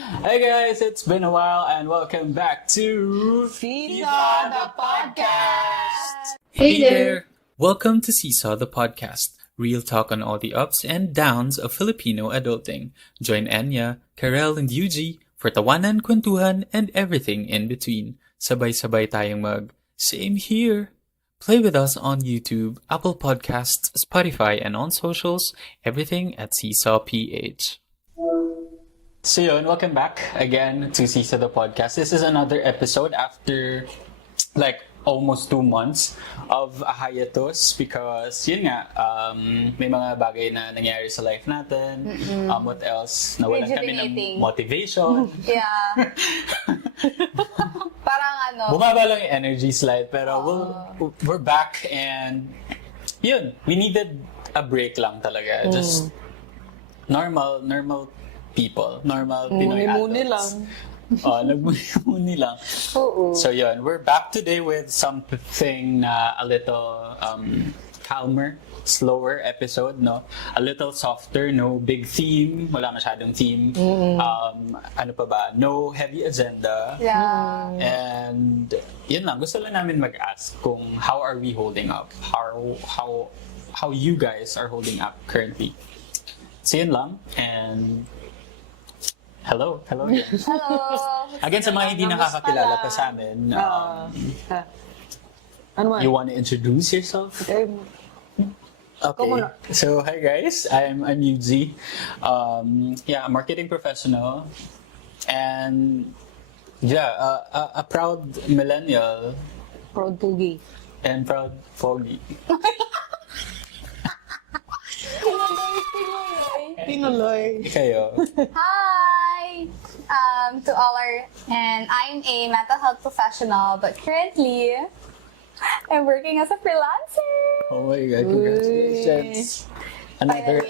Hey guys, it's been a while and welcome back to Seesaw the Podcast! Hey there! Welcome to Seesaw the Podcast, real talk on all the ups and downs of Filipino adulting. Join Anya, Karel, and Yuji for tawanan, kwentuhan, and everything in between. Sabay-sabay tayong same here. Play with us on YouTube, Apple Podcasts, Spotify, and on socials, everything at Seesaw PH. So yun, welcome back again to Seesaw the Podcast. This is another episode after like almost 2 months of a hiatus because yun nga, may mga bagay na nangyari sa life natin. What else? Nawalan kami ng motivation. Yeah. Parang ano. Bumaba lang yung energy slide pero we're back and yun, we needed a break lang talaga. Just normal people, normal Pinoy Muni-muni adults. lang. Nagmuni lang. Oo. So yun, we're back today with something na a little calmer, slower episode, no? A little softer, no big theme, wala masyadong theme. Ano pa ba? No heavy agenda. Yeah. And yun lang, gusto lang namin mag-ask kung how are we holding up? How you guys are holding up currently. So yun lang, and hello again. Hello. Again, sa mga hindi nakakakilala pa sa amin, Ano man? you want to introduce yourself? Okay. Okay. So, hi guys. I'm Yuji. A marketing professional. And yeah, a proud millennial Proud Pugi. and proud foggy. Pinuloy. Kayo. Hi! To all and I'm a mental health professional, but currently I'm working as a freelancer. Oh my God, congratulations. Another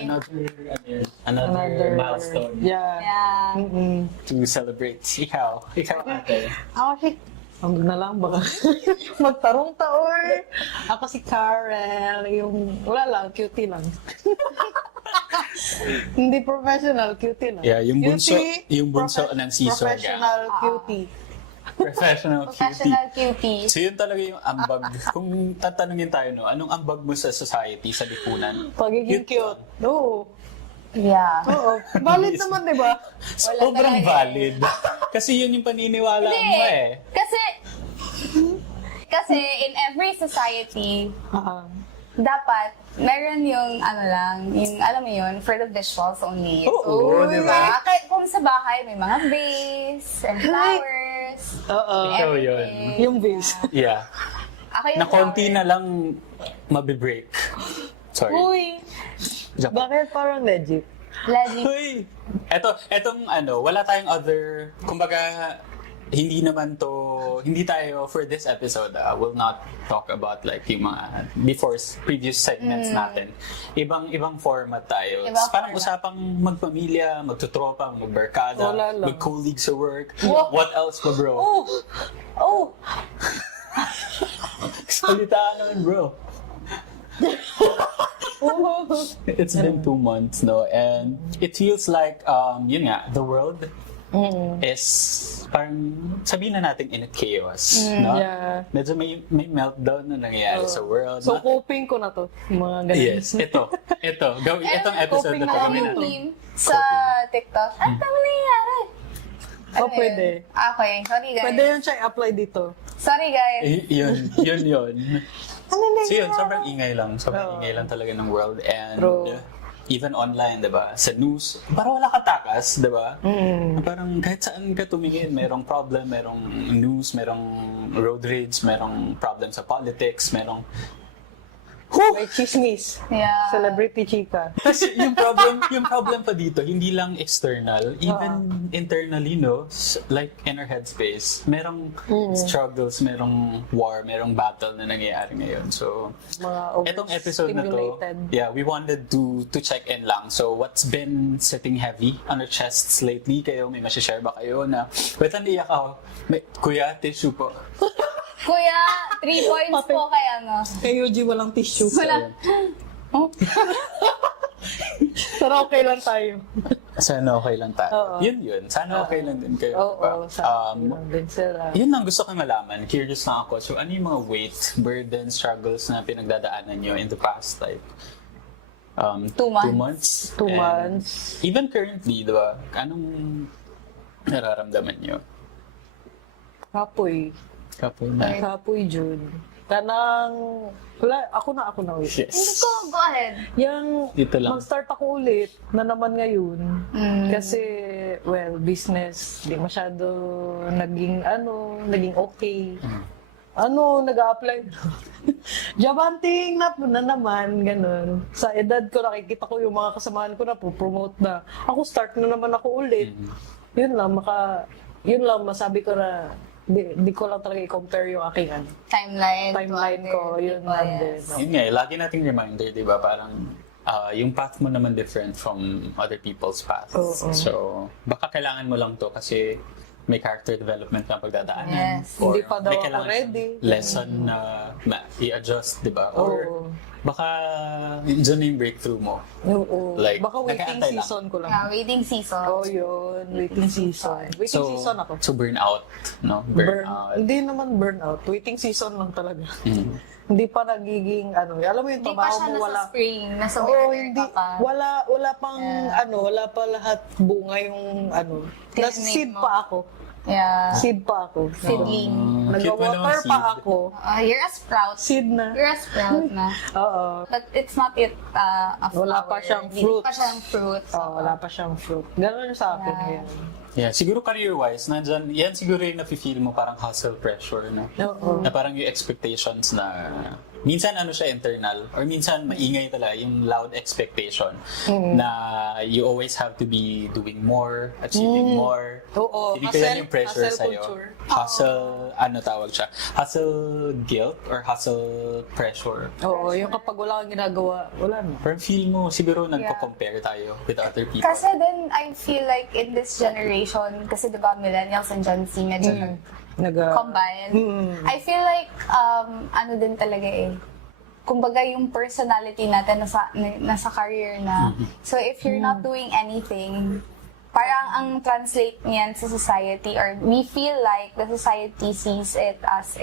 Another milestone Yeah. Yeah. to celebrate. Ikaw ate. Ako si... Ang na lang baka magtarong taor. Ako si Karel. Yung... Wala lang, cutie lang. Hindi professional, cutie lang. Yeah, yung bunso ng seesaw. Professional cutie. Professional cutie. Professional cutie. So yun talaga yung ambag. Kung tatanungin tayo, no, anong ambag mo sa society, sa lipunan? Pagiging cute. Oo. Yeah. Oo. Valid naman, di ba? Sobrang valid. Kasi yun yung paniniwala mo eh. Kasi in every society, Ah. dapat meron yung ano lang, yung alam mo yun, for the visuals only. Oo, di ba? Kahit kung sa bahay, may mga vase and flowers. Oo. Ikaw yun. everything. Yung base. Yeah. Ako yung Na konti flower. na lang mabibreak. Sorry. Uy! Joke. Bakit parang legit? Legit. Uy! Etong wala tayong other, kumbaga, hindi tayo, for this episode, will not talk about like yung mga previous segments natin. Ibang format tayo. Ibang Parang format. usapang magpamilya, magtutropa, magbarkada, Wala lang. mag-colleagues sa work. Wow. What else pa, bro? Oh! Salita naman, bro. It's been 2 months, no? And it feels like, yun nga, the world is parang sabihin na natin in a chaos, no? Yeah. Medyo may meltdown na nangyayari sa world. So, no? coping ko na to. Mga ganun. Yes, itong episode na to, Alam gawin mo natin. yung meme sa TikTok. Ano ba nangyayari? Oh, pwede. Okay, sorry guys. Pwede yun siya i-apply dito. Sorry guys. Yun. Ano na So yun, sobrang ingay lang. Sobrang ingay lang talaga ng world. And True. even online, diba? Sa news, parang wala katakas, diba? Parang kahit saan ka tumingin, merong problem, merong news, merong road rage, merong problem sa politics, merong... May chismis. Yeah. Celebrity chika. Kasi yung problem pa dito, hindi lang external, even internally, no? Like in our headspace, merong struggles, merong war, merong battle na nangyayari ngayon. So, Mga etong episode na to, overstimulated. we wanted to check in lang. So, what's been sitting heavy on our chests lately? Kayo, may masishare ba kayo na, wait, naiyak ako. Kuya, tissue po. Kuya, 3 points po kay ano. Kay Yuji walang tissue. Wala. Pero okay lang tayo. Sana okay lang tayo. Oo. Yun. Sana okay lang din kayo. Oo, diba? sa lang din sila. Yun lang gusto ko malaman. Curious lang ako. So, ano yung mga weight, burden, struggles na pinagdadaanan nyo in the past, like, 2 months? 2 And months. Even currently, di ba? Anong nararamdaman nyo? Kapoy. Kapoy na. Kapoy, June. Kanang, wala, ako na wait. Hindi Yes. ko, go ahead. Yung Dito lang. mag-start ako ulit na naman ngayon. Mm. Kasi, well, business, di masyado naging okay. Nag-a-apply. Job hunting na naman, ganun. Sa edad ko, nakikita ko yung mga kasamahan ko na promote na. Ako, start na naman ako ulit. Yun lang, masabi ko na, di ko lang talaga i-compare yung aking Timeline ko. Yun lang din. Yun nga, lagi nating reminder, di ba? Parang, yung path mo naman different from other people's paths. Oo. So, baka kailangan mo lang to kasi may character development na pagdadaanan. Yes. Or Hindi pa daw may ako kailangan ready. siyang lesson na i-adjust, di ba? Or Oo. baka dyan na yung breakthrough mo. Oo. Like, Baka waiting nag-aantay lang. season ko lang. Waiting season. Yun. Waiting season. Waiting season ako. So burn out, no? Burn out. Hindi naman burnout. Waiting season lang talaga. Mm. Hindi pa nagiging alam mo yung Hindi pa trabaho siya mo nasa wala. spring, nasa Oo, winter hindi. ka pa. Wala pang wala pa lahat bunga yung nasa Tinanay seed mo. pa ako. Yeah. Seed pa ako. Seedling. Cute mo naman, Nag-water pa seed. ako. You're a sprout. Seed na. You're a sprout na. Oo. But it's not yet a flower. Wala pa siyang Hindi fruits. pa siyang fruit. Wala pa siyang fruit. Ganun sa akin. Yeah. Yan. Yeah, siguro career-wise, nandyan, yan siguro yung nafe-feel mo parang hustle pressure na. Oo. Na parang yung expectations na, minsan siya internal, or minsan maingay talaga yung loud expectation na you always have to be doing more, achieving more. Oo, Hindi ko yan yung pressure hustle sa'yo. culture. Hustle, tawag siya? Hustle guilt or hustle pressure? Oo, yung kapag wala kang ginagawa, wala na. Parang feel mo, siguro nagko-compare tayo with other people. Kasi then, I feel like in this generation, kasi diba millennials and Gen Z medyo combine. I feel like, din talaga kumbaga yung personality natin nasa career na. So if you're not doing anything, parang ang translate niyan sa society, or we feel like the society sees it as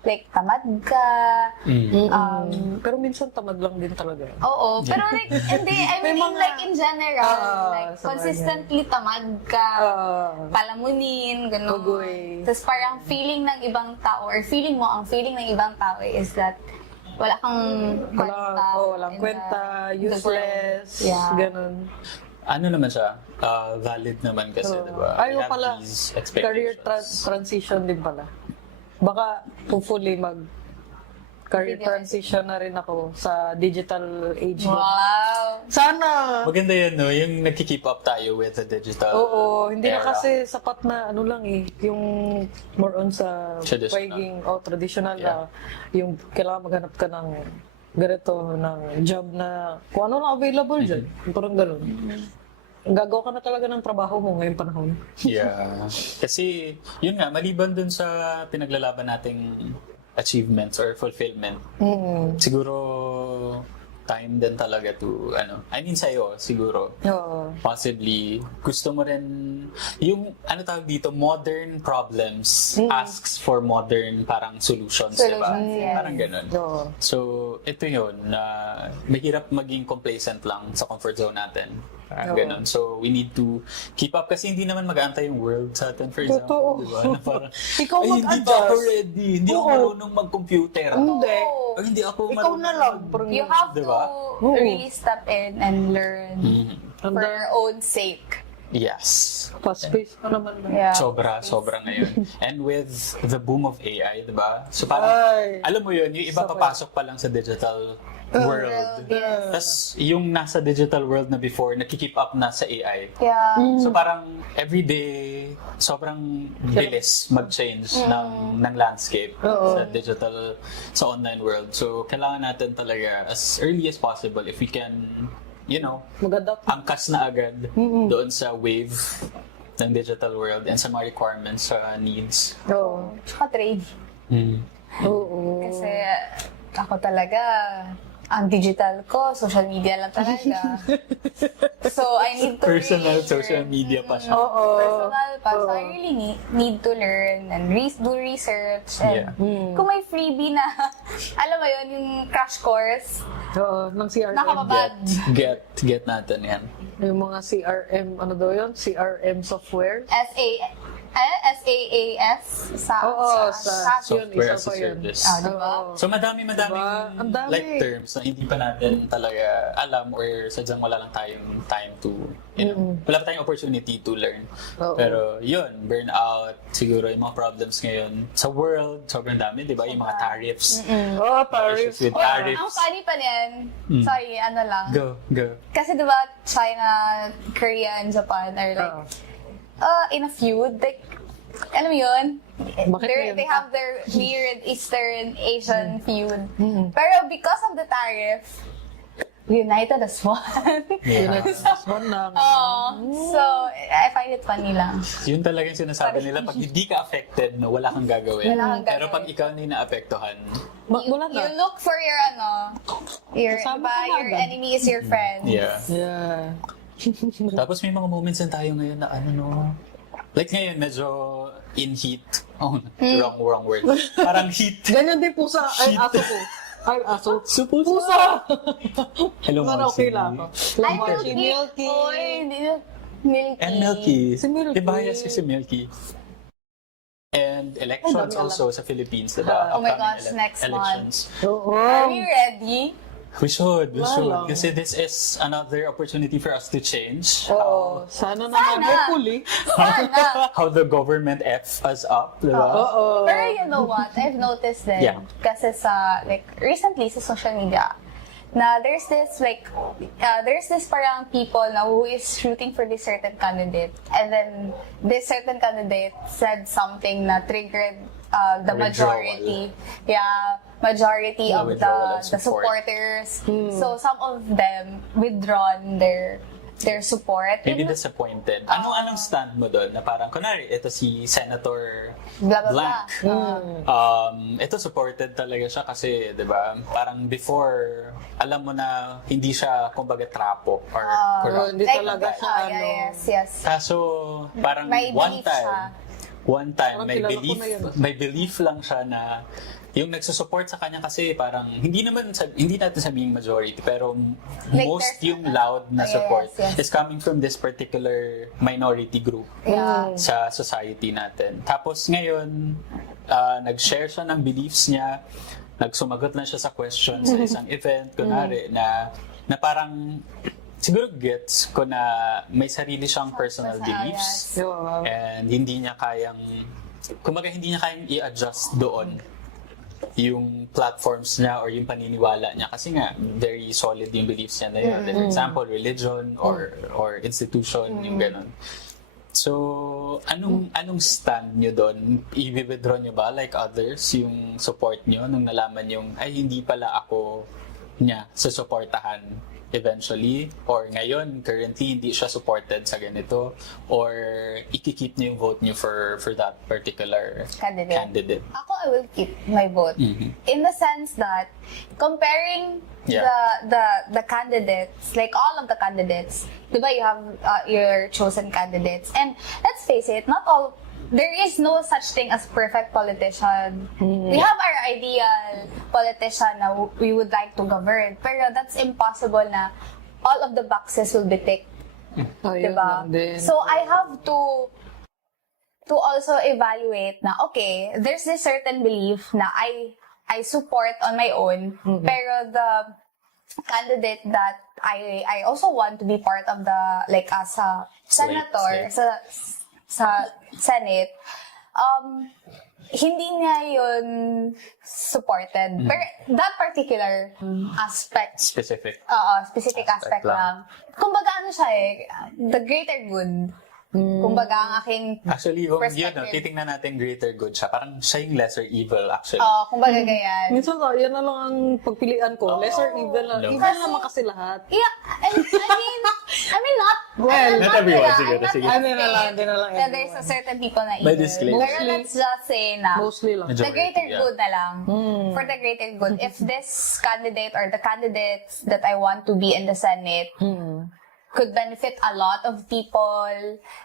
like tamad ka. Pero minsan tamad lang din talaga. Oo, pero like, hindi, I May mean mga- like in general, like sa consistently tamad ka, palamunin, gano'n. Ugoy. Tapos parang feeling ng ibang tao, or feeling mo, ang feeling ng ibang tao is that wala kang kwenta. Walang in kwenta, the useless, world. Yeah. ganun. Ano naman siya? Valid naman kasi, di ba? We Ayaw have pala, these career expectations. transition din pala. Baka hopefully career Video transition na rin ako sa digital age. Wow! Sana! Maganda yun, no? Yung nagki-keep up tayo with the digital Oo, hindi na era. kasi sapat na lang yung more on sa Traditional. pagiging traditional Yeah. na yung kailangan maghanap ka ng ganito, ng job na kung ano lang available dyan. Parang gano'n. Gagawa ka na talaga ng trabaho mo ngayong panahon. Yeah. Kasi, yun nga, maliban dun sa pinaglalaban nating achievements or fulfillment, siguro time din talaga to, sa'yo, siguro, Oo. possibly, gusto mo rin, yung, tawag dito, modern problems asks for modern parang solutions, di ba? Solutions, yes. Parang ganun. Oo. So, ito yun, na mahirap maging complacent lang sa comfort zone natin. Parang Oo. ganun. So, we need to keep up kasi hindi naman mag-aantay yung world sa atin, for example. Totoo. Di ba? Na parang, Ikaw hindi pa mag-adjust. ako ready. Hindi ako Oo. marunong mag-computer. Hindi. Or hindi ako Ikaw marunong na lang. Parang You have Diba? to really step in and learn for your own sake. Yes. fast-paced pa naman. Yeah. Sobra ngayon. And with the boom of AI, di ba? So parang, Ay. alam mo yun, yung iba papasok pa lang sa digital world. Yes. Tapos yung nasa digital world na before, nakikip up na sa AI. Yeah. So parang everyday, sobrang bilis mag-change ng landscape sa digital, sa online world. So kailangan natin talaga as early as possible if we can, Mag-adapt. angkas na agad doon sa wave ng digital world and sa mga requirements, sa needs. Oo. Tsaka trade. Oo. Kasi ako talaga, ang digital ko, social media lang talaga. So, I need to Personal really social learn. media pa siya. Oo. Personal pa. So, I really need to learn and do research. And Yeah. kung may freebie na, alam mo yun, yung crash course, Oo, ng CRM. nakababad. Get natin yan. Yung mga CRM, ano daw yun? CRM software? SaaS? Oo, SaaS. yun, Software isa as a pa yun. service. Diba? Oo. So madaming Diba? Ang dami. like terms na hindi pa natin talaga alam or sadyang wala lang tayong time to, wala pa tayong opportunity to learn. Oo. Pero yun, burnout, siguro yung mga problems ngayon sa world, sobrang dami, di ba? Yung mga tariffs. Oh, Issues tariffs. with Ang tariffs. funny pa niyan, sorry, ano lang. Go. Kasi diba, China, Korea, and Japan are like, in a feud, like, alam mo yun? Bakit ngayon They pa? have their weird Eastern Asian feud. Pero because of the tariff, united as one. Yeah. One lang. So, I find it funny lang. Yun talaga yung sinasabi nila, pag hindi ka affected, no, wala kang gagawin. Wala kang Pero gagawin. pag ikaw na yung naapektuhan, Wala You na. look for your, Kasama ka your agad. enemy is your friend. yeah. Yeah. Tapos may mga moments na tayo ngayon na like ngayon medyo in heat. Oh, wrong word. Parang heat. Ganyan din po sa aso ko. Ay, aso. Pusa. Pusa! Hello, Sana Marcy. okay lang ako. Ay, Si Milky. Oy, hindi na. Milky. And Milky. Si Milky. Di bias si Milky. And elections also sa Philippines, diba? Oh my Upcoming gosh, next elections. Oo. Are you ready? We should. Wala. Kasi this is another opportunity for us to change Oo. Sana naman. Sana. Hopefully. Sana. how the government F us up, diba? Oo. Pero you know what? I've noticed din. Yeah. Kasi sa, like, recently sa social media, na there's this parang people na who is shooting for this certain candidate. And then, this certain candidate said something na triggered the Withdrawal. majority. Yeah. Majority The of withdrawal of the support. supporters. So, some of them withdrawn their support. Maybe And- disappointed. Anong stand mo doon? Na parang, kunwari, ito si Senator Blah, blah, Blank. blah. Ito supported talaga siya kasi, di ba, parang before, alam mo na hindi siya, kumbaga, trapo or corrupt. Hindi talaga siya, Yes. Kaso, parang May one belief siya. time, Parang kilala ko na yun. may belief lang siya na yung nagsusupport sa kanya kasi parang hindi natin sabihing majority pero Like most there's- yung loud na Yes, support yes. is coming from this particular minority group Yeah. sa society natin. Tapos ngayon, nag-share siya ng beliefs niya, nagsumagot na siya sa questions sa isang event, kunwari, na parang siguro gets ko na may sarili siyang personal beliefs Diba? and hindi niya kayang i-adjust doon yung platforms niya or yung paniniwala niya kasi nga very solid yung beliefs niya na yun. For example, religion or institution, yung ganun. So, anong stand nyo doon? I-withdraw nyo ba like others yung support nyo nung nalaman yung ay hindi pala ako niya susuportahan eventually or ngayon currently hindi siya supported sa ganito or ikikip niyo yung vote niyo for that particular candidate. Ako, I will keep my vote. In the sense that, comparing Yeah. the candidates, like all of the candidates, diba you have your chosen candidates. And let's face it, not all, there is no such thing as perfect politician. We have our ideal politician na we would like to govern. Pero that's impossible na all of the boxes will be ticked. Ayun Diba? lang din. So I have to also evaluate na, okay, there's this certain belief na I support on my own, pero the candidate that I also want to be part of the, like, as a senator, sa Senate, hindi niya yun supported. Pero that particular aspect, Specific. specific aspect lang. lang. Kumbaga ano siya the greater good. Kumbaga, ang aking Actually, kung yun, perspective. titingnan natin greater good siya. Parang siya yung lesser evil, actually. kumbaga ganyan. Minsan yan na lang ang pagpilian ko. Lesser evil na. No. Evil naman kasi lahat. Yeah, I mean not. Well, I'm not everyone, yeah, siguro, I'm not sige. gonna Hindi na say lang, hindi na lang that there's a everyone. certain people na By evil. disclaimer. Pero let's just say na Mostly lang. Medyo- the greater Yeah. good na lang. For the greater good. If this candidate or the candidates that I want to be in the Senate could benefit a lot of people,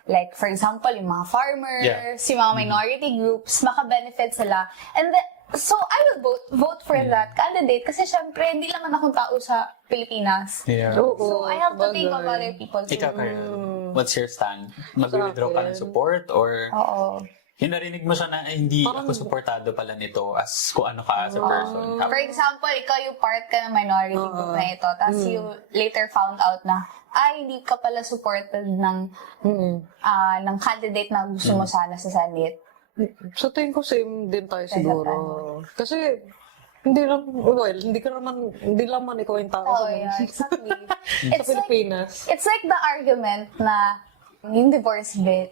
like for example, yung mga farmers, yung mga minority groups, maka-benefit sila. And then, so I will vote for that candidate kasi syempre hindi naman akong tao sa Pilipinas. Yeah. Oo, So I have to think of bagay. other people too. Ikaw, Kyle, what's your stand? Mag-withdraw ka ng support or Oo. yung narinig mo siya na hindi ako supportado pala nito as kung ano ka as a person. For example, ikaw yung part ka ng minority group na ito, tapos you later found out na, hindi ka pala supported ng candidate na gusto mo sana sa Senate. Sa tingin ko same din tayo siguro. Kasi hindi naman ikaw yung tao Oh, sa, yeah, exactly. sa Pilipinas. It's like the argument na yung divorce bill,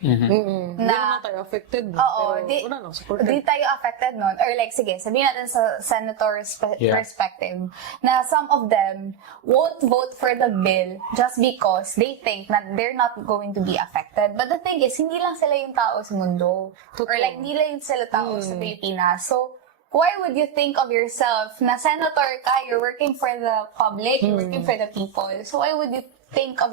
Hindi na naman tayo affected. Oo, Pero wala lang, supported. di tayo affected nun. Or like, sige, sabihin natin sa senator's perspective, na some of them won't vote for the bill just because they think that they're not going to be affected. But the thing is, hindi lang sila yung tao sa mundo. Or like, hindi lang yung sila tao sa Pilipinas. So, why would you think of yourself na senator ka, you're working for the public, you're working for the people. So, why would you think of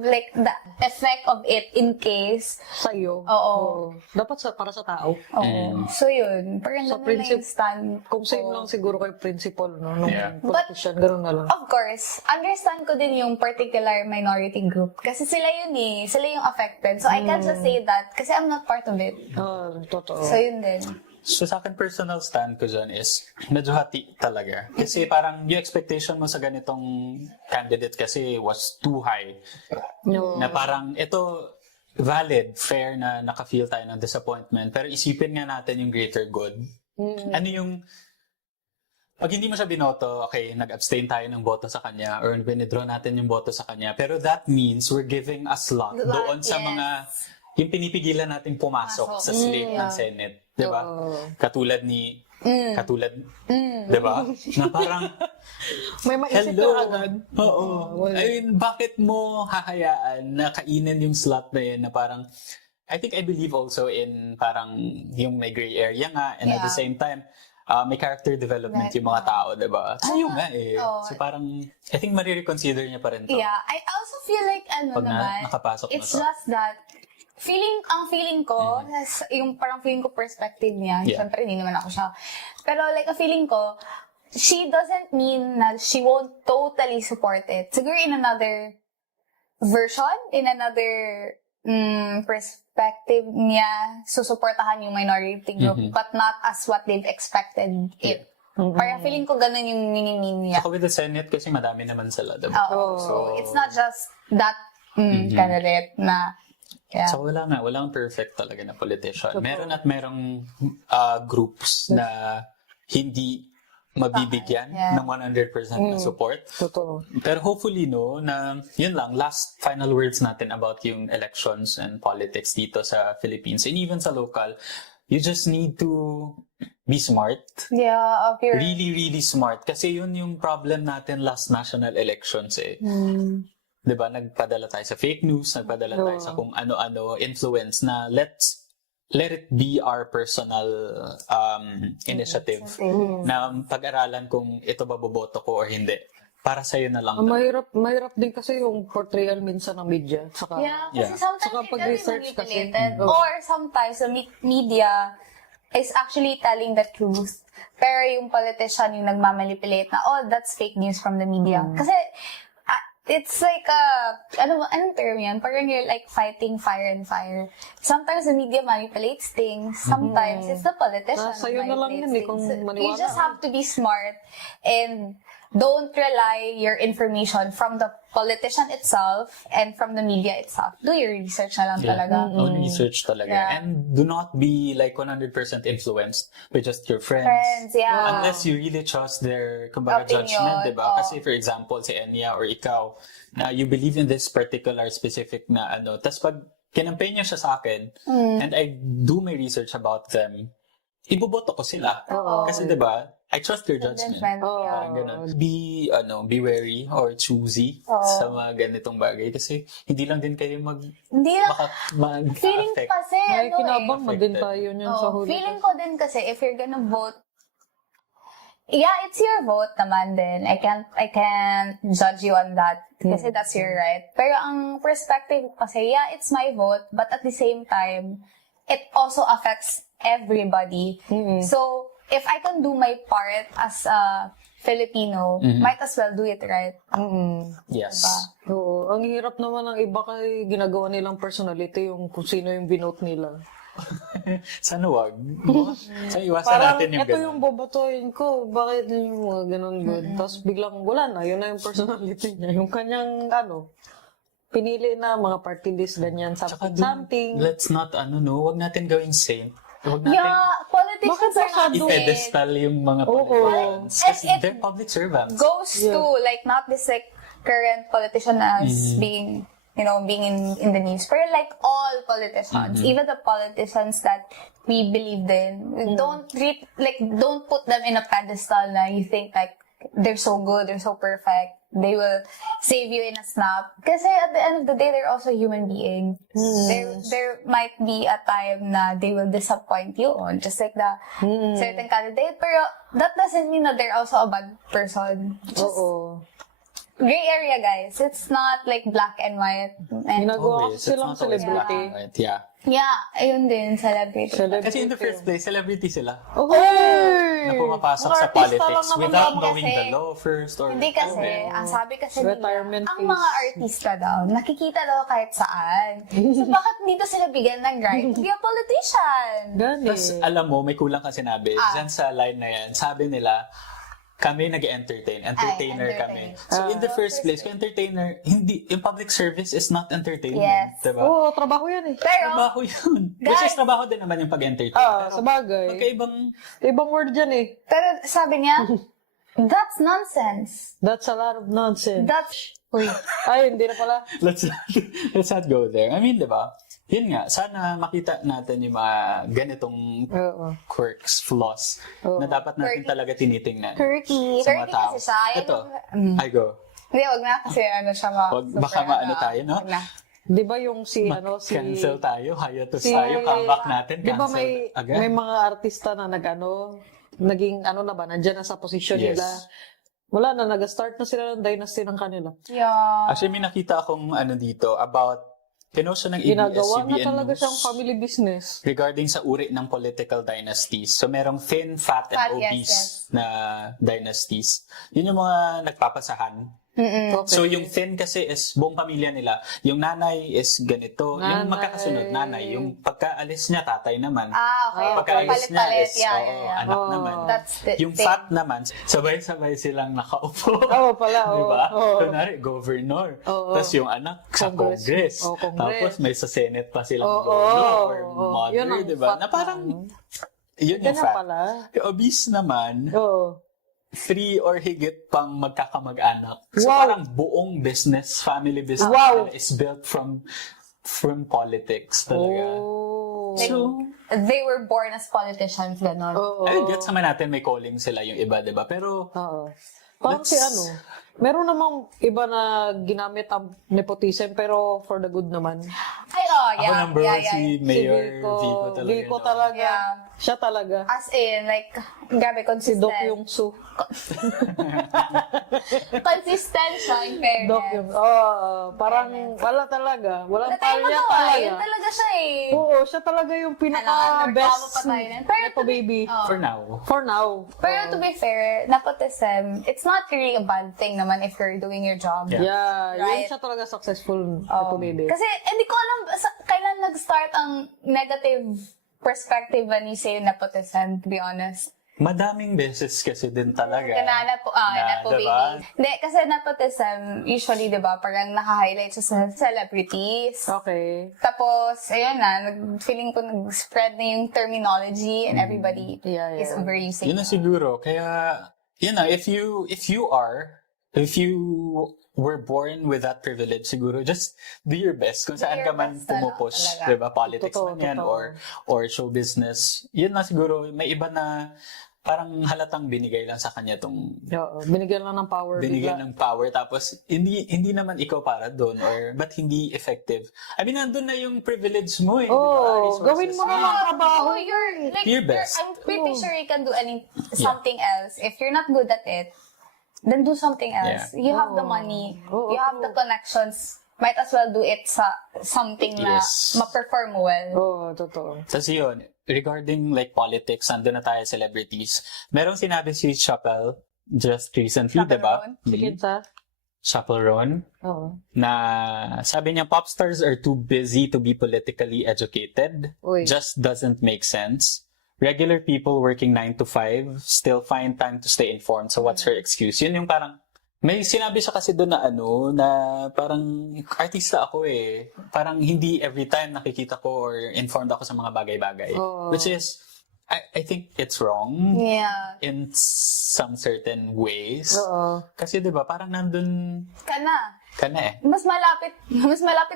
like the effect of it in case Sa'yo. Oo. Dapat para sa tao. Oo. So yun, parang Sa ganun na principle, yung stand Kung same ko. lang siguro kayo principle, no? Nung Yeah. politician, ganun na lang. Of course, understand ko din yung particular minority group. Kasi sila yun sila yung affected. So I can't just say that kasi I'm not part of it. Totoo. So yun din. So sa akin, personal stand ko dyan is medyo hati talaga. Kasi parang yung expectation mo sa ganitong candidate kasi was too high. No. Na parang ito valid, fair na naka-feel tayo ng disappointment. Pero isipin nga natin yung greater good. Ano yung pag hindi mo siya binoto, okay, nag-abstain tayo ng boto sa kanya or withdraw natin yung boto sa kanya. Pero that means we're giving a slot doon sa yes. mga yung pinipigilan nating pumasok sa slate ng Senate. Diba? Katulad ni diba? Na parang May maisip hello. ka agad. Oo. I mean, bakit mo hahayaan na kainin yung slot na yun na parang I think I believe also in parang yung may gray area nga and at the same time may character development yung mga tao, diba? Tayo nga eh. So parang I think marireconsider niya pa rin to. Yeah, I also feel like Pag nakapasok na it's to. just that ang feeling ko, yung parang feeling ko perspective niya, syempre hindi naman ako siya. Pero like, a feeling ko, she doesn't mean na she won't totally support it. Siguro in another version, in another perspective niya, susuportahan yung minority group, but not as what they've expected it. Parang feeling ko ganun yung mini-mean niya. Saka with the Senate kasi madami naman sila, diba? So, it's not just that candidate na So walang perfect talaga na politician. Meron at merong groups na hindi mabibigyan ng 100% na support. Totoo. Pero hopefully na yun lang, last final words natin about yung elections and politics dito sa Philippines and even sa local. You just need to be smart. Yeah, of your... Really, really smart. Kasi yun yung problem natin last national elections eh. Diba, nagpadala tayo sa fake news, nagpadala tayo sa kung ano-ano influence na let it be our personal initiative na pag-aralan kung ito ba boboto ko or hindi. Para sa'yo na lang. Mahirap din kasi yung portrayal minsan ng media. Saka, kasi sometimes Saka it can be pag-research kasi. manipulated. Or sometimes the media is actually telling the truth. Pero yung politician yung nagmamanipulate na, that's fake news from the media. Kasi it's like anong term yan? Parang you're like fighting fire and fire. Sometimes the media manipulates things. Sometimes it's the politician Sa'yo who na lang manipulates yun kung things. maniwala. You just have to be smart and don't rely your information from the politician itself and from the media itself. Do your research na lang talaga. Own research talaga. Yeah. And do not be like 100% influenced by just your friends. Friends, yeah. Unless you really trust their kumbaga, Opinion, judgment, diba? oo. Kasi for example, si Enya or ikaw, na you believe in this particular specific na ano, tas pag kinampaign niya siya sa akin, and I do my research about them, iboboto ko sila. Kasi diba, I trust your judgment. Parang ganun. Be wary or choosy sa mga ganitong bagay kasi hindi lang din kayo Hindi lang, feeling mag-affect. kasi, Ay, ano kinabang mo din Affected. tayo niyan sa huli. feeling ko din kasi if you're gonna vote, yeah, it's your vote naman din. I can't judge you on that kasi that's your right. Pero ang perspective kasi, yeah, it's my vote, but at the same time, it also affects everybody. So, if I can do my part as a Filipino, might as well do it right. Yes. Oo. Ang hirap naman ng iba kay ginagawa nilang personality yung kung sino yung binote nila. Sana wag. Sa iwasan Parang natin yung ito ganun. yung bobotohin ko, bakit yung mga ganun good? Tapos biglang wala na, yun na yung personality niya. Yung kanyang pinili na mga party list, ganyan, Tsaka something. let's not, wag natin gawing saint. Wag natin Yeah, politicians Bakit are not masyado- safe. i-pedestal yung mga politicians. Kasi And it they're public servants. Goes to, like, not this, like, current politician as being in the news, but like all politicians, even the politicians that we believed in, don't put them in a pedestal na you think like they're so good, they're so perfect, they will save you in a snap. Kasi at the end of the day, they're also human beings. There might be a time na they will disappoint you on, just like the certain candidate, pero that doesn't mean that they're also a bad person. Oo. Gray area, guys. It's not like black and white. And Ginagawa Always. kasi It's silang not always black celebrity. and white. Yeah. yeah, ayun din, celebrity. Kasi in the first place, celebrity sila. Okay! Na pumapasok Mga sa artista politics lang naman without kasi. knowing the law first. Or Hindi kasi, ang sabi kasi nila, Retirement ang fees. mga artista daw, nakikita daw kahit saan. So bakit dito sila bigyan ng right to be a politician? Gani. Tapos, alam mo, may kulang ka sinabi. Diyan sa line na yan, sabi nila, kami nag-entertain. Entertainer kami. entertain. So, in the first place, kung entertainer, hindi, yung public service is not entertainment. Yes. Diba? Oo, trabaho yan eh. Pero, Trabaho yun. Which is trabaho din naman yung pag-entertain. Sa bagay. Magkaibang, Ibang word dyan eh. pero sabi niya, that's nonsense. That's a lot of nonsense. That's, Ay, hindi na pala. let's not go there. I mean, diba? Yun nga, sana makita natin yung mga ganitong Oo. quirks, flaws, na dapat natin Quirky. talaga tinitingnan quirky. sa mga Quirky tao. kasi siya. Yan Ito, yung- I go. Hindi, wag na kasi ano siya Wag, baka maano tayo, no? Wag na. Di ba yung si Cancel tayo, hiatus tayo, comeback natin, Di ba cancel may agad. mga artista na naging na ba, nandyan na sa posisyon Yes. nila. Wala na, nag-start na sila ng dynasty ng kanila. Yeah. Actually, may nakita akong dito about pinost ng Ginagawa na ABS-CBN talaga News siyang family business. regarding sa uri ng political dynasties. So, merong thin, fat, and Fat, obese yes. na dynasties. Yun yung mga nagpapasahan. Okay. So, yung thin kasi is buong pamilya nila. Yung nanay is ganito. Yung Nanay. magkakasunod, nanay. Yung pagkaalis niya, tatay naman. Okay. Pagkaalis niya Palit-palit. is Yeah. anak naman. That's the Yung thing. fat naman, sabay-sabay silang nakaupo. Oo pala, oo. Diba? Oo. Kunwari, governor. Oo. Tapos yung anak sa Congress. Congress. Oo, Congress. Tapos may sa Senate pa silang Oo. lolo or Oo. mother, Yun ang diba? fat Na parang, yun yung Ganyan fat. pala. Yung obese naman, Oo. 3 or higit pang magkakamag-anak. So Wow. parang buong business, family business Wow. nila is built from politics talaga. Oh. Like, So, they were born as politicians, gano'n. Oo. I gets naman natin may calling sila yung iba, diba? Pero, Oo. Parang Let's- si meron namang iba na ginamit ang nepotism pero for the good naman. Ay, oh, ako yeah. number one si Mayor Si Vico talaga. Vico no? talaga. Yeah. Siya talaga. As in, like, grabe, Si Doc consistent. Yung Su. Consistent siya, in fairness. Doc Yung, parang wala talaga. Walang Wala tayong palya magawa. talaga. Yun talaga siya eh. Oo, siya talaga yung Kailangan pinaka-best reklamo pa tayo nun. Pero nepo baby. For now. For now. Pero to be fair, nepotism, it's not really a bad thing naman if you're doing your job. Yeah. Yeah, yun Right. siya talaga successful nepo baby. Kasi hindi ko alam kailan nag-start ang negative perspective when you say nepotism, to be honest. madaming beses kasi din talaga. Na po baby. diba? Hindi, kasi nepotism, usually, di ba, parang naka-highlight siya sa celebrities. Okay. Tapos, ayun na, feeling ko nag-spread na yung terminology and everybody Yeah, is yeah. overusing. Yun na siguro. Kaya, yun na, if you were born with that privilege, siguro, just do your best kung saan your ka man best na lang pumupush, talaga. diba? Politics Totoo, man yan, totoo. or show business. Yun na siguro, may iba na parang halatang binigay lang sa kanya tong Oo, binigyan lang ng power. binigyan bigla. ng power tapos hindi naman ikaw para doon or but hindi effective. I mean, nandun na yung privilege mo eh. Oo, diba? gawin mo na lang trabaho. Oh, you're like, Your best. I'm pretty sure you can do something else. If you're not good at it, then do something else. Yeah. You have the Oo. money. Oo, You have the true. connections. Might as well do it sa something na Yes. ma-perform well. Oo, totoo. Tapos yun, regarding like politics, nandun na tayo celebrities. Merong sinabi si Chappelle just recently, Chappelle diba? Roan? Sige sa? Chappelle Roan, Oo. na sabi niya, pop stars are too busy to be politically educated. Uy. Just doesn't make sense. Regular people working 9 to 5 still find time to stay informed. So what's her excuse? Yun yung parang, may sinabi siya kasi doon na parang artista ako eh. Parang hindi every time nakikita ko or informed ako sa mga bagay-bagay. Oo. Which is, I think it's wrong Yeah. in some certain ways. Oo. Kasi 'di ba parang nandun Ka na. ka na eh. Mas malapit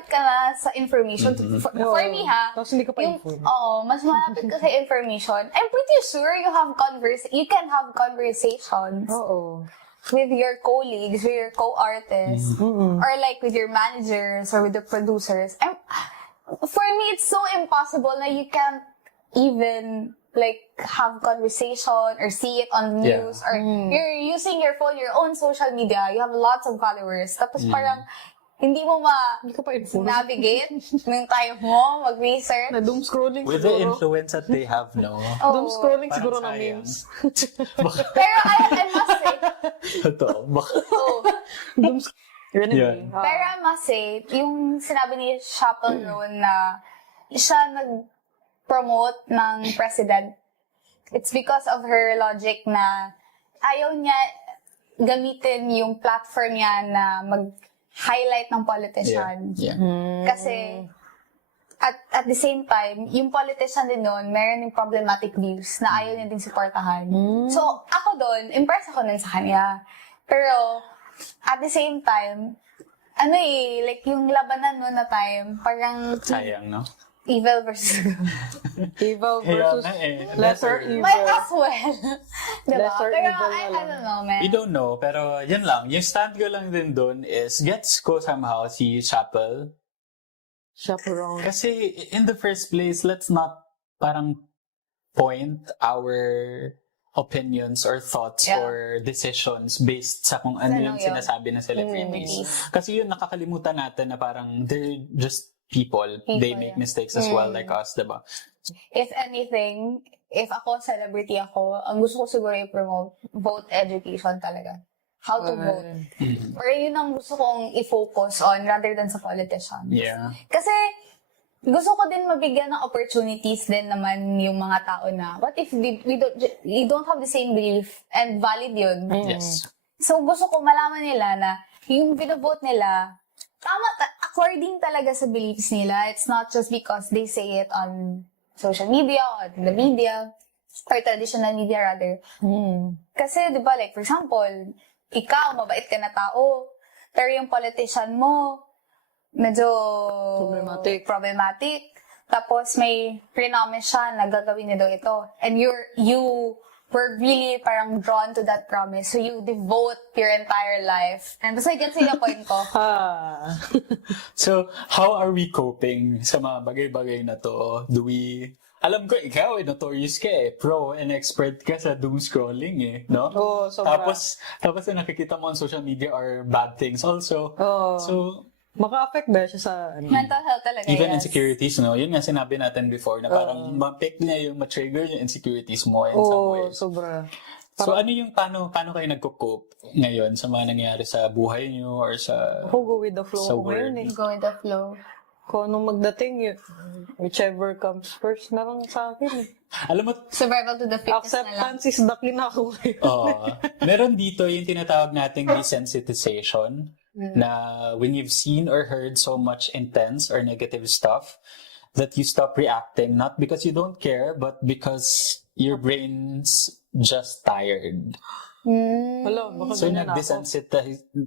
ka na sa information. For me ha, Tapos hindi ka pa yung, informed. mas malapit ka sa information. I'm pretty sure you can have conversations Oo. with your colleagues, with your co-artists, or like with your managers or with the producers. For me, it's so impossible na you can't even like have conversation or see it on Yeah. news or you're using your phone, your own social media. You have lots of followers. Tapos parang hindi mo Hindi ka pa informed. navigate ng time mo, mag-research. Na doom scrolling With the siguro. influence that they have, no? Doom scrolling Parang siguro na sayang. memes. Pero I must say, Totoo. Baka, Doom scrolling. Yeah. pero I must say, yung sinabi ni Chappelle Roan na siya nag-promote ng president, it's because of her logic na ayaw niya gamitin yung platform niya na mag-highlight ng politician. yeah. Kasi, at the same time, yung politician din nun, meron yung problematic views na ayaw niya din supportahan. So, ako doon, impressed ako nun sa kanya. Pero, at the same time, like yung labanan nun na time, parang Sayang, no? evil versus good. Evil Kaya versus nga eh. lesser evil. Might as well. diba? Lesser Pero, evil na I lang. don't know, man. We don't know, pero yun lang. Yung stand ko lang din doon is gets ko somehow si Chappelle. Chaperone. Kasi in the first place, let's not parang point our opinions or thoughts Yeah. or decisions based sa kung ano yung Ano yun? sinasabi ng celebrities. Kasi yun, nakakalimutan natin na parang they're just people. They make yeah. mistakes as well like us, diba? If anything, if ako, celebrity ako, ang gusto ko siguro i-promote, vote education talaga. How to vote. Or yun ang gusto kong i-focus on rather than sa politicians. Yeah. Kasi, gusto ko din mabigyan ng opportunities din naman yung mga tao na, what if we don't have the same belief and valid yun? Yes. So, gusto ko malaman nila na yung binovote nila, according talaga sa beliefs nila. It's not just because they say it on social media or in the media or traditional media rather. Kasi, di ba, like, for example, ikaw, mabait ka na tao, pero yung politician mo, medyo problematic. Tapos may pre-promise siya na gagawin niya daw ito. And you were really parang drawn to that promise. So you devote your entire life. And basta I get sa yung point ko. So, how are we coping sa mga bagay-bagay na to? Alam ko, ikaw, notorious ka eh. Pro and expert ka sa doom scrolling eh, no? Oo, sobra. Tapos yung nakikita mo on social media are bad things also. Oo. So, Maka-affect ba siya sa Mental health talaga, even yes. insecurities, no? Yun nga sinabi natin before na parang ma-pick niya yung ma-trigger yung insecurities mo in some Oo, ways. sobra. So, ano yung paano kayo nagko-cope ngayon sa mga nangyayari sa buhay niyo or sa... Ako go with the flow Sa ko ngayon eh. Go with the flow. Kung anong magdating, whichever comes first na lang sa akin eh. Alam mo, Survival to the fittest na lang. Acceptance is the kinakawi. meron dito yung tinatawag nating desensitization na when you've seen or heard so much intense or negative stuff that you stop reacting, not because you don't care, but because your brain's just tired. Hello, baka So, ganyan ako.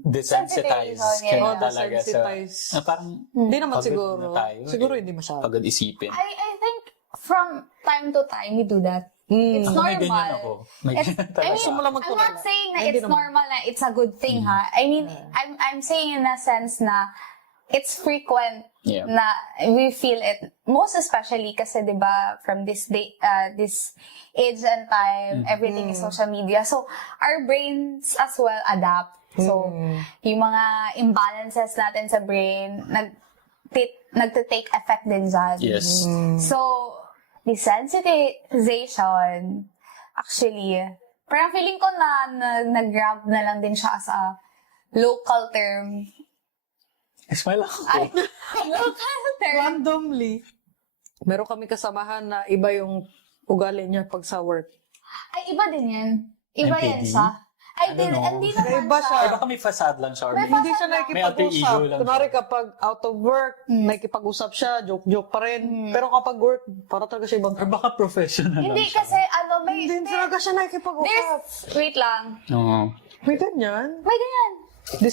desensitize ka Yeah. na talaga sa... Desensitize. Na parang Hindi naman pagod siguro. na tayo. Siguro hindi masyado. Pagod isipin. I think from time to time we do that. It's Ako, may normal. ganyan ako. May It's- ganyan I talaga. mean, Gusto mo lang I'm magtulala. not saying na Hindi it's naman. normal na it's a good thing, ha? I mean, I'm saying in a sense na it's frequent Yeah. na we feel it. Most especially kasi, di ba, from this day, this age and time, everything is social media. So, our brains as well adapt. So, yung mga imbalances natin sa brain, nagte-take effect din dyan. Yes. So, desensitization, actually, parang feeling ko na nag-grab na lang din siya as a local term. Smile ako. Ay, local term. Randomly, meron kami kasamahan na iba yung ugali niya pag sa work. Ay, iba din yan. Iba MPD? yan siya. Ay, I don't know. hindi naman Iba siya. Or baka may facade lang siya. Or may, Hindi siya May alter nakikipag-usap. ego lang Kunwari siya. kapag out of work, nakikipag-usap siya, joke-joke pa rin. Pero kapag work, para talaga siya ibang or baka professional Hindi lang siya. kasi, may... Hindi talaga siya nakikipag-usap. Wait lang. Oo. May ganyan. May ganyan. Hindi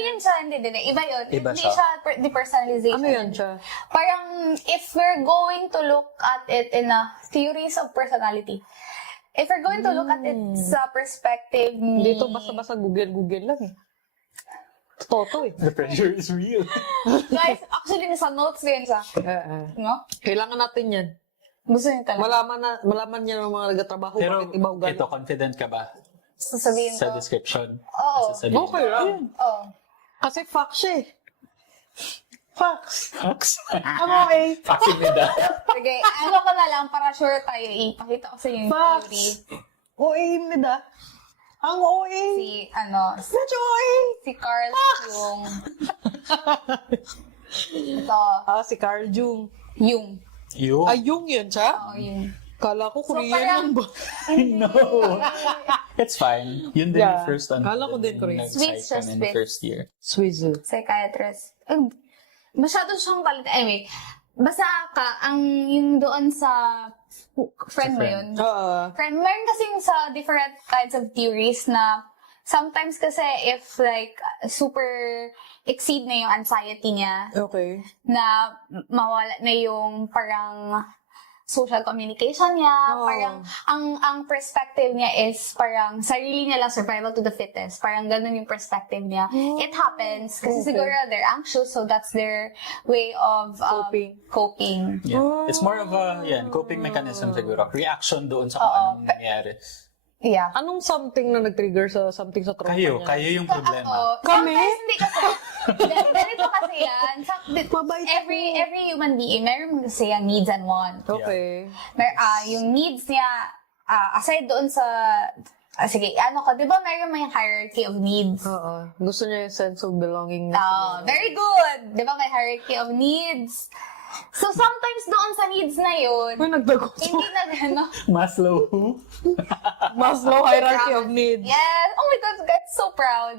yan siya, hindi. Iba yun. Iba Hindi siya. siya depersonalization. Ano yan siya? Parang, if we're going to look at it in a theories of personality, if we're going to look at it sa perspective ni... Dito basta-basta Google lang eh. Totoo to eh. The pressure is real. Guys, actually, nasa notes ko yun siya. No? Kailangan natin yan. Gusto niyo talaga. Malaman niya ng mga nagtatrabaho Pero bakit iba ugali. ito, confident ka ba Sasabihin sa ko. description? Oo. Sasabihin Okay lang. Oo. Kasi facts siya eh. Facts. Facts. Ano eh? Facts in the Sige, ano ko na lang para sure tayo. Ipakita ko sa inyo yung Facts. theory. OA nida. Ang OA. Si, Medyo OA. si Carl yung... Ito. Si Carl Jung. Yung. You? Ay, Jung yun siya? Oo, yung. Kala ko Korean parang- yan ba? No. It's fine. Yun din Yeah. yung first Kala ko din Korean. Sweet nag-psych kami in suspect. first year. Swizzle. Psychiatrist. Masyado siyang talit. Anyway, basta ang yung doon sa friend mo yun. Friend, meron kasing sa different kinds of theories na sometimes kasi if like super exceed na yung anxiety niya, Okay. na mawala na yung parang social communication niya, Oo. parang ang perspective niya is parang sarili niya lang, survival to the fittest. Parang ganun yung perspective niya. It happens kasi Okay. siguro they're anxious, so that's their way of coping. Yeah. It's more of a coping mechanism siguro. Reaction doon sa kung anong nangyari. Yeah. Anong something na nag-trigger sa something sa trauma niya? Kayo yung problema. Kami? Sometimes hindi kasi, ganito kasi yan. Mabait Every human being, meron kasi yung needs and wants. Okay. Yung needs niya, aside doon sa, sige, di ba meron may hierarchy of needs? Oo. Gusto niya yung sense of belonging. Very good! Di ba may hierarchy of needs? So sometimes doon sa needs na yun, Uy, nagdagot. hindi na gano'n. Maslow who? Maslow hierarchy of needs. Yes! Oh my God, I'm so proud.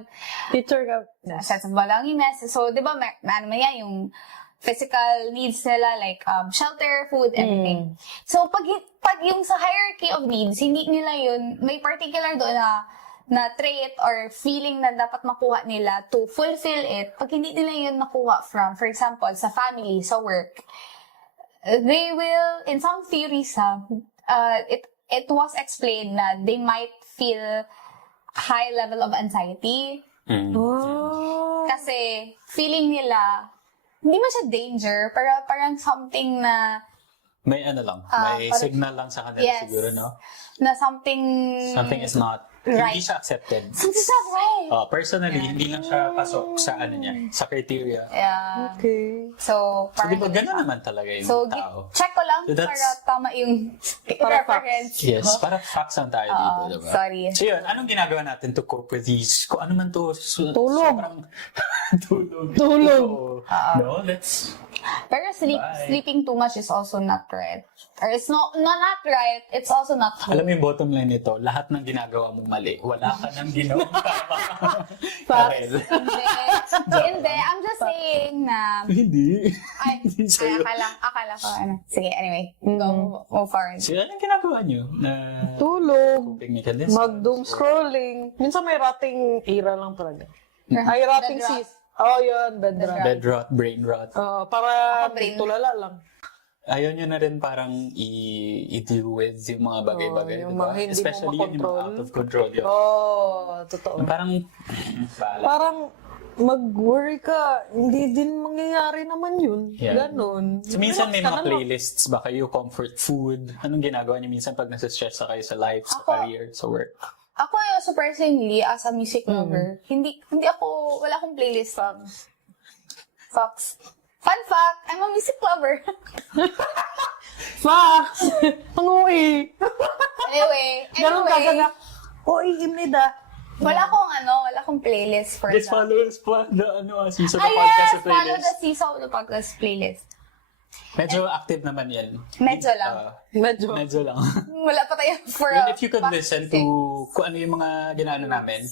Teacher ka. Sense of belongingness. So, di ba, ano man yan, yung physical needs nila, like shelter, food, everything. So, pag yung sa hierarchy of needs, hindi nila yun, may particular doon na trait or feeling na dapat makuha nila to fulfill it, pag hindi nila yun nakuha from, for example, sa family, sa work, they will, in some theories, it was explained na they might feel high level of anxiety. Oh. Kasi feeling nila, hindi man siya danger, pero parang something na, May ano lang. May parang- signal lang sa kanila Yes. siguro, no? na something Something is not hindi right. siya accepted. Something's not right. Personally, hindi lang siya pasok sa ano niya, sa criteria. Yeah. Okay. So, So, di ba parang gano'n naman talaga yung So, tao? check ko lang So, that's- para tama yung Para reference. Yes, para facts lang tayo dito, diba? Sorry. So yun, anong ginagawa natin to cope with these? Kung ano man to, Tulog. sobrang tulog. Tulog. Oo. No, let's... Pero Bye. sleeping too much is also not right. Or it's not right, it's also not good. Alam mo yung bottom line nito, lahat ng ginagawa mo mali. Wala ka nang ginawang tama. Facts. Dahil- Hindi, I'm just saying na... Hindi. Ay, Hindi sa'yo. akala ko, ano. Sige, anyway. Go, move forward. So, anong ginagawa nyo na Tulog. coping mechanism? Mag-doom scrolling. Minsan may rating era lang talaga. Ay, rating Bed rot. sis. Oh, yun. Bed rot. Bed rot, brain rot. Para brain. tulala lang. Ayaw nyo na rin parang i-deal with yung mga bagay-bagay, yung diba? mga hindi mo Especially yun yung mga makontrol. out of control. Yun. Totoo. Parang, bahala. Parang mag-worry ka, hindi din mangyayari naman yun. Yeah. Ganon. So, minsan may Relax ka mga na lang. playlists ba kayo, comfort food? Anong ginagawa niyo minsan pag nasa-stress na kayo sa life, sa Ako- career, sa work? Ako, surprisingly, as a music lover, hindi ako, wala akong playlist. Facts. Fun fact, I'm a music lover. Facts! Ang uwi. Ganon ka Anyway, na. Imnida. wala akong playlist for Just that. follow us pa, season Ah, of podcast yes! sa Follow the playlist. season of the podcast playlist. Medyo active naman yan. Medyo lang. Medyo lang. Wala pa tayo for And if you could past listen six. to kung ano yung mga ginaano namin,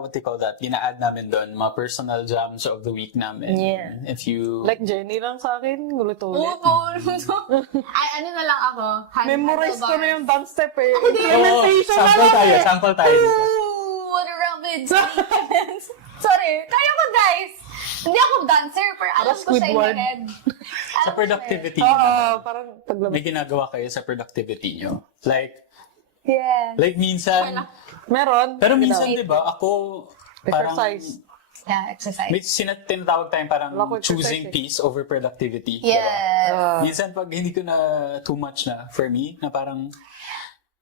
what they call that, gina-add namin doon, mga personal jams of the week namin. Yeah. If you... Like Jenny lang sa akin, ulit-ulit. Ay, ano na lang ako. Memorize ko na yung dance step eh. Oh, Implementation na sample lang tayo, eh. sample tayo dito. Ooh, what a rabbit. Sorry. Kaya ko, guys. Hindi ako dancer, pero alam ko sa Squidward. head. Sa productivity Oo, nyo naman, parang may paglabas. ginagawa kayo sa productivity nyo. Yeah. Like minsan, Meron. pero minsan, di ba, ako parang, Exercise. Yeah, exercise. may tinatawag tayong parang Wala ko exercise choosing eh. peace over productivity. di ba? Yes. Minsan pag hindi ko na too much na, for me, na parang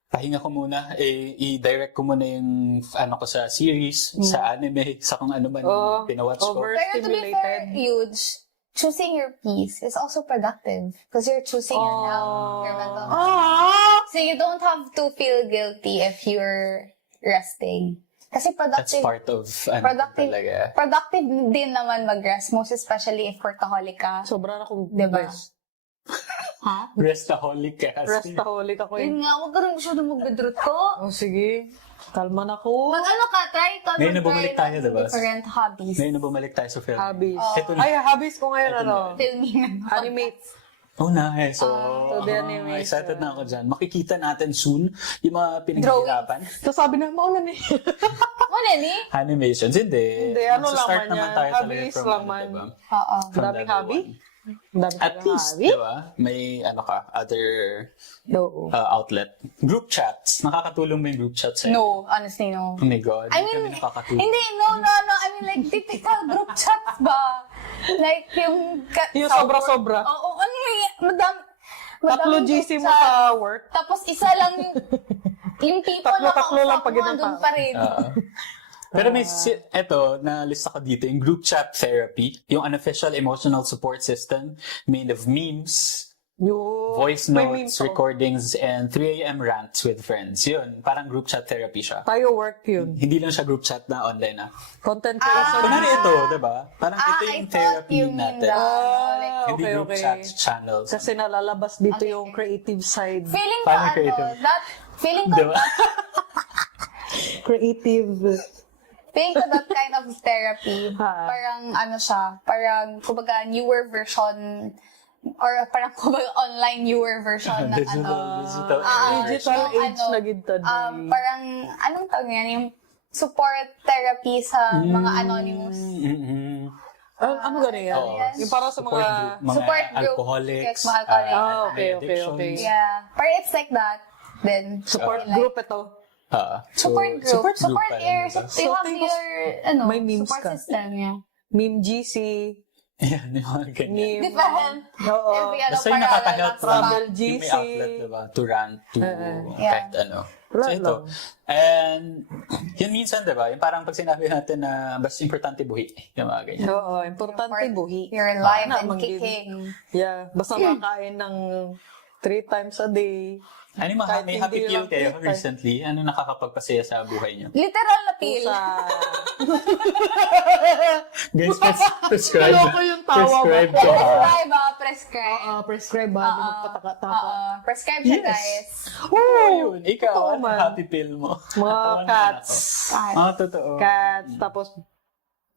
pahinga ko muna, i-direct ko muna yung ano ko sa series, sa anime, sa kung ano man yung pinawatch ko. Pero to be fair, Overstimulated. huge. Choosing your peace is also productive because you're choosing your health, your mental health. So you don't have to feel guilty if you're resting. Kasi That's productive, part of ano productive, talaga. productive din naman mag-rest, most especially if workaholic ka. Sobra na akong Diba? rest. Ha? Restaholic ka kasi. Restaholic ako eh. Yun nga, huwag ka rin masyado mag-bedroot ko. Oh, sige. Kalma na ko. Mag-ano ka, try ka Ngayon na mag-try bumalik ng tayo, diba? different hobbies. Ngayon na bumalik tayo sa film. Hobbies. Ito na. Ay, hobbies ko ngayon ano? Filming. Animate. Oh, nice. So, the animation. excited na ako dyan. Makikita natin soon yung mga pinaghihirapan. So sabi na, maulan eh. Mo, Nelly? Animations, hindi. Hindi, ano lang Magsa-start man naman yan. tayo talaga Hobbies from lang ano, man. diba? Oo. From Daming level hobby? one. Dami At talaga least, hobby. di ba? May ano ka, other Oo. outlet. Group chats. Nakakatulong ba yung group chats sa'yo? No, honestly, no. Oh my God. I hindi mean, kami nakakatulong. hindi, no. I mean, like, typical group chats ba? Like, yung... Yung sa sobra-sobra. work. Oo, ano yung... Tatlo madaming GC group mo chat. sa work. Tapos isa lang yung people na Tatlo lang kausap pag mo, ginampa. andun pa rin. Pero may, eto, na-list ako dito, yung group chat therapy, yung unofficial emotional support system made of memes, Yung... voice May meme notes, to. recordings, and 3 a.m. rants with friends. Yun, parang group chat therapy siya. Tayo work yun. Hindi lang siya group chat na online na. Content creation. Kunwari ito, di ba? Parang ito I yung thought therapy you mean natin. that. Like, Hindi okay, group okay. chat channels. Kasi nalalabas dito yung creative side. feeling ko, Paano creative? feeling ko, Di ba? Creative. feeling ko that kind of therapy, Ha. parang ano siya, parang, kumbaga, newer version, or parang, kumbaga, online newer version ng ano. digital Digital yung age na gid to, day. parang, anong tawag yan? Yung support therapy sa mga anonymous. Mm-hmm. Ano gano'n yan? Oo. Yung para sa mga... Support group. alcoholics. Yes, mga alcoholics. Ah, okay, may okay, addictions. okay. Yeah. Pero it's like that. Then, Support like, group ito. Support group. Support pala, your, diba? you have tingin ko, your, ano, may memes support ka. system, yeah. Meme GC. Yan, yung mga ganyan. Meme. Different. Oo. Every ano, Basta yung para nakaka-help relax lang. Travel pa. GC. Yung may outlet, diba? To rant, to Yeah. kahit ano. Wala So ito. lang. And yun minsan, diba? Yung parang pag sinabi natin na basta importante buhi. Yung mga ganyan. Oo, importante buhi. You're alive Na, and manggil- kicking. Yeah, basta makain ng 3 times a day. Ano yung Kahit may hindi happy lang pill kayo kita. recently? Ano nakakapagpasaya sa buhay niyo? Literal na pill. Sa... Guys, prescribe. Loko yung tawa mo. Prescribe ko ha. Prescribe, prescribe. prescribe ba? Di magpataka-taka. Prescribe siya, Yes. guys. Oo, yun. Ikaw, Totoo ano man. happy pill mo? Mga Tawa naman cats. ako. Totoo. Cats, tapos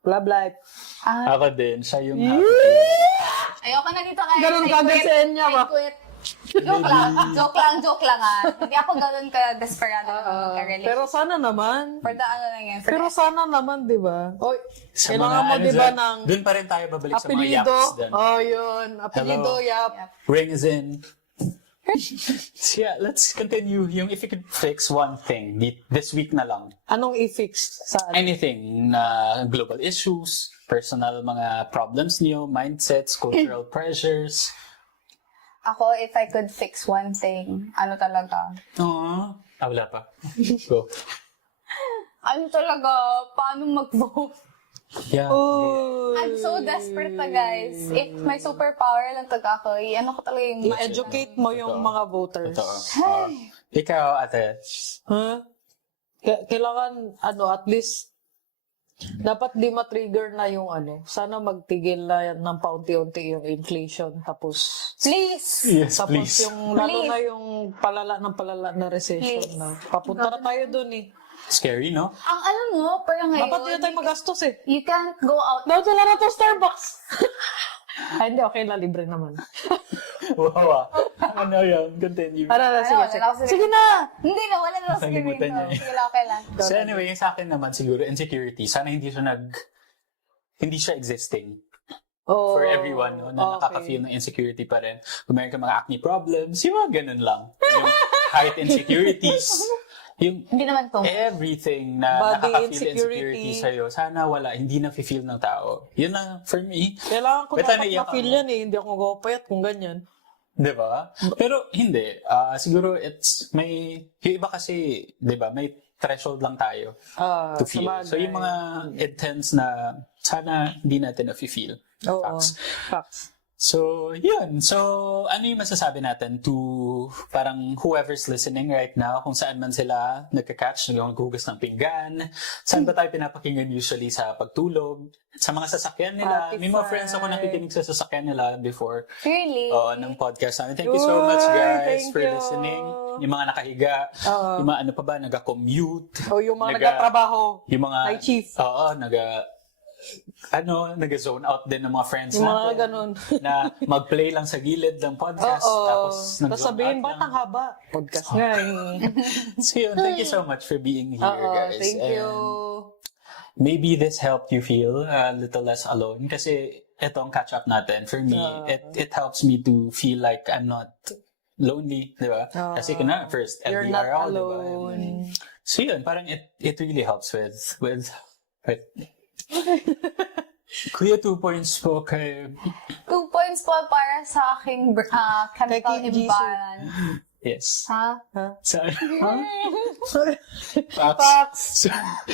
love life. Ako din. Siya yung happy pill. Ayoko na dito guys. Ganun I ka quit. sa inyo ba? I quit. Joke lang ah. Hindi ako ganun ka desperado na magka-relate. Pero sana naman. For the ano lang yan. For Pero the- sana naman, di ba? Oy, Sa kailangan mo, ano di ba, dyan, ng Doon pa rin tayo babalik sa mga apelido. yaps din. Oh, yun. Apelido, Hello. yap. Ring is in. So yeah, let's continue. Yung if you could fix one thing this week na lang. Anong i-fix sa Anything na global issues, personal mga problems niyo, mindsets, cultural pressures. Ako, if I could fix one thing, ano talaga? Aww. Wala pa. Go. Ano talaga? Paano mag-vote? Yeah. I'm so desperate na guys. If may superpower lang taga ako, ano ko talaga yung I-educate mo yung mga voters. Totoo. Ikaw, ate. Huh? Kailangan, at least, dapat di ma-trigger na yung sana magtigil na yan ng paunti-unti yung inflation. Tapos, Please! Yes, tapos please. yung, lalo Please. na yung palala na recession Please. na. Papunta na tayo dun eh. Scary, no? Ang ano mo, parang ngayon, Dapat hindi tayo magastos eh. you can't go out. Dapat wala na to Starbucks. Ay, hindi. Okay lang. Libre naman. Wow. Ano yan? Continue. Sige, Wala sige. ako sa- Sige na! Hindi na, wala na sa screen. Nakalimutan niya eh. Sige lang, okay lang. So anyway, yung sa akin naman siguro, insecurity. Sana hindi siya existing. Oh, For everyone, no, na nakaka-feel ng insecurity pa rin. Kung meron ka mga acne problems, yung mga ganun lang. Yung height insecurities, yung Hindi naman to. everything na Body nakaka-feel insecurity. insecurity sa'yo, sana wala, hindi na feel ng tao. Yun lang, for me. Kailangan ko Basta dapat naiyak na-feel ako. yan eh. Hindi ako gawapayat kung ganyan. Di ba? Pero hindi. Siguro yung iba kasi, di ba, may threshold lang tayo to feel. sabagay. So yung mga intense na sana hindi natin na-feel. Oo. Facts. Facts. So, yun. So, ano yung masasabi natin to parang whoever's listening right now, kung saan man sila nagka-catch, naghuhugas ng pinggan, saan ba tayo pinapakinggan usually sa pagtulog, sa mga sasakyan nila. May mga friends ako nakikinig sa sasakyan nila before Really? ng podcast namin. Thank you so much, guys, Thank for you. listening. Yung mga nakahiga, yung mga ano pa ba, nag-commute. O yung mga nagtatrabaho. Yung mga... Hi, Chief. Oo, nag-zone out din ng mga friends Yung mga natin. ganun. Na mag-play lang sa gilid ng podcast. Tapos Tapos sabihin, out ba't lang. ang haba? Podcast nga eh. So yun, thank you so much for being here, guys. Thank And you. maybe this helped you feel a little less alone. Kasi itong catch-up natin, for me, it helps me to feel like I'm not lonely, di ba? Kasi kuna, first, You're not LDRL, di ba? alone. So yun, parang it really helps with Kuya, 2 points po kay... 2 points po para sa aking chemical Kay Kim Jisoo. imbalance. Yes. Ha? Sorry. Facts. So,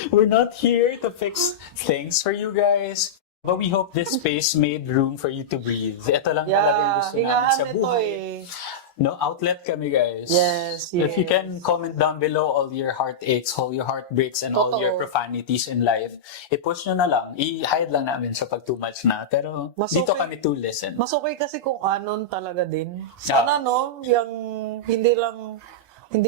we're not here to fix things for you guys. But we hope this space made room for you to breathe. Ito lang talaga yung gusto namin hingahan sa ito buhay. eh. No, outlet kami, guys. Yes, If you yes. can comment down below all your heartaches, all your heartbreaks, and all your Totoo. profanities in life, i-push nyo na lang. I-hide lang namin sa pag too much na. Pero Mas dito okay. kami to listen. Mas okay kasi kung anon talaga din. Sana yung hindi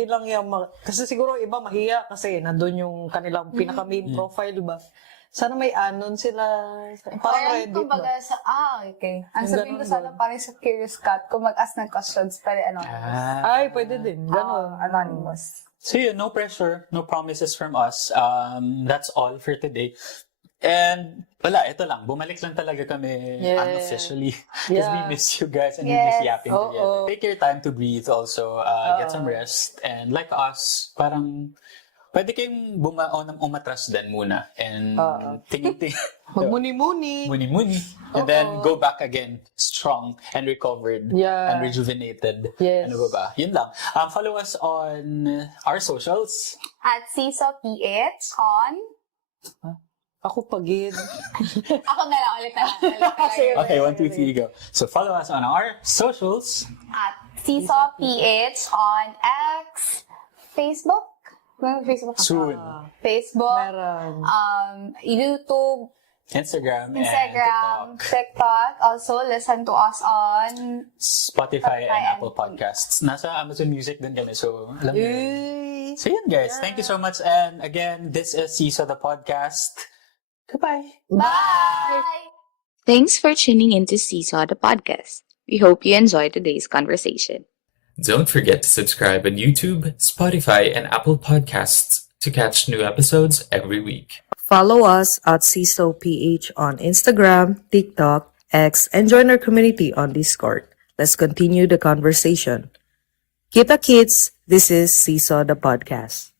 lang yung kasi siguro iba mahiya kasi nandun yung kanilang pinaka main profile ba. Sana may anon sila. Parang Parang Reddit kumbaga ba? sa, okay. Ang Yung sabihin ko ganun sana parang sa Curious Cat, kung mag-ask ng questions, pwede Ay, pwede din. Ganon. anonymous. So yun, no pressure, no promises from us. That's all for today. And wala, ito lang. Bumalik lang talaga kami unofficially. Because we miss you guys and we miss yapping together. Take your time to breathe also. Get some rest. And like us, parang pwede kayong umatras din muna and tingin-tingin. Magmuni-muni. Muni-muni. And then go back again strong and recovered and rejuvenated. Yes. Ano ba? Yun lang. Follow us on our socials. At CISO-PH on... Ako pagid. Ako na lang, ulit na lang. Okay, 1, 2, 3, go. So follow us on our socials. At CISO-PH on X, Facebook. May Facebook ako. Soon. Facebook. Meron. YouTube. Instagram and TikTok. Also, listen to us on Spotify and Apple Podcasts. Nasa Amazon Music din kami. So, alam mo yun. So yun guys, thank you so much. And again, this is CISO the Podcast. Goodbye. Bye! Thanks for tuning into Seesaw the Podcast. We hope you enjoyed today's conversation. Don't forget to subscribe on YouTube, Spotify, and Apple Podcasts to catch new episodes every week. Follow us at CISO-PH on Instagram, TikTok, X, and join our community on Discord. Let's continue the conversation. Kita kids, this is CISO the Podcast.